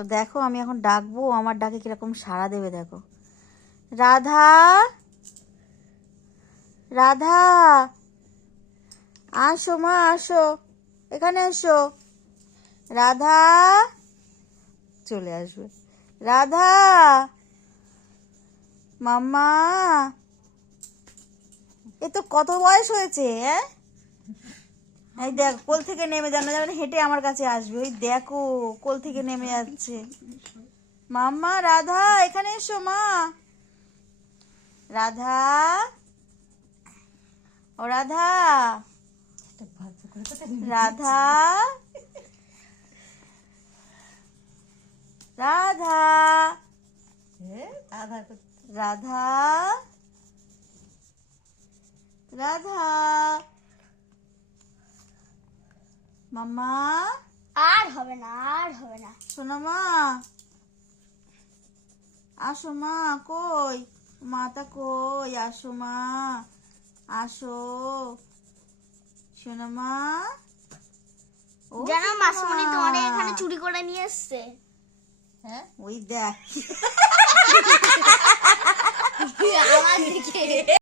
তো দেখো আমি এখন ডাকবো, আমার ডাকে কিরকম সাড়া দেবে দেখো। রাধা, রাধা, আসো মা আসো, এখানে এসো। রাধা, চলে আসবে। রাধা, মাম্মা, এ তো কত বয়স হয়েছে, হ্যাঁ? এই দেখ কোল থেকে নেমে জানা যাবে না, হেঁটে আমার কাছে আসবে। ওই দেখো কোল থেকে নেমে যাচ্ছে। মাম্মা, রাধা এখানে এসো মা। রাধা, ও রাধা, রাধা, রাধা, রাধা, রাধা, মাম্মা, আর হবে না, আর হবে না। শোনো মা, আসো মা, কই মাতা কই, আসো মা, আসো শোনো মা। ও যেন শোনো মাসিমণি মা। তোমাদের এখানে চুরি করে নিয়ে এসছে। হ্যাঁ ওই দেখ আমার দিকে